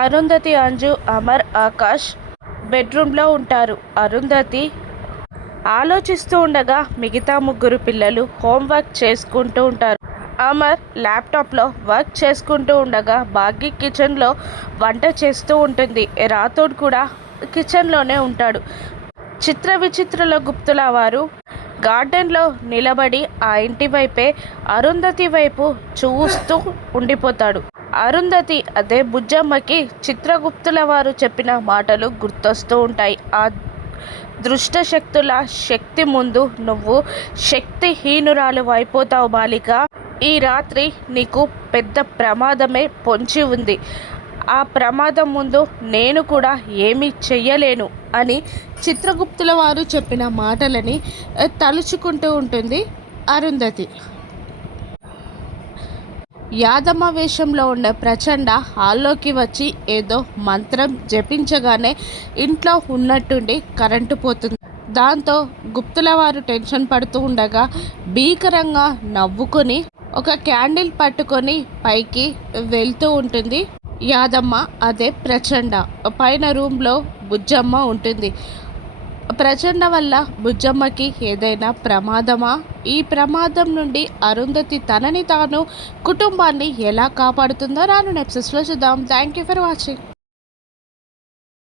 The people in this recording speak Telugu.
అరుంధతి, అంజు, అమర్, ఆకాష్ బెడ్రూమ్లో ఉంటారు. అరుంధతి ఆలోచిస్తూ ఉండగా మిగతా ముగ్గురు పిల్లలు హోంవర్క్ చేసుకుంటూ ఉంటారు. అమర్ ల్యాప్టాప్లో వర్క్ చేసుకుంటూ ఉండగా భాగ్య కిచెన్లో వంట చేస్తూ ఉంటుంది. రాథోడ్ కూడా కిచెన్లోనే ఉంటాడు. చిత్ర విచిత్రల గుప్తుల వారు గార్డెన్లో నిలబడి ఆ ఇంటి వైపే అరుంధతి వైపు చూస్తూ ఉండిపోతాడు. అరుంధతి అదే బుజ్జమ్మకి చిత్రగుప్తుల వారు చెప్పిన మాటలు గుర్తొస్తూ ఉంటాయి. ఆ దృష్ట శక్తుల శక్తి ముందు నువ్వు శక్తిహీనురాలు అయిపోతావు బాలిక. ఈ రాత్రి నీకు పెద్ద ప్రమాదమే పొంచి ఉంది. ఆ ప్రమాదం ముందు నేను కూడా ఏమీ చెయ్యలేను అని చిత్రగుప్తుల వారు చెప్పిన మాటలని తలుచుకుంటూ ఉంటుంది అరుంధతి. యాదమ్మ వేషంలో ఉండే ప్రచండ హాల్లోకి వచ్చి ఏదో మంత్రం జపించగానే ఇంట్లో ఉన్నట్టుండి కరెంటు పోతుంది. దాంతో గుప్తుల వారు టెన్షన్ పడుతూ ఉండగా భీకరంగా నవ్వుకొని ఒక క్యాండిల్ పట్టుకొని పైకి వెళ్తూ ఉంటుంది యాదమ్మ. అదే ప్రచండ. పైన రూమ్లో బుజ్జమ్మ ఉంటుంది. ప్రచండ వల్ల బుజ్జమ్మకి ఏదైనా ప్రమాదమా? ఈ ప్రమాదం నుండి అరుంధతి తనని తాను కుటుంబాన్ని ఎలా కాపాడుతుందో రాను ఎపిసోడ్స్లో చూద్దాం. Thank you for watching.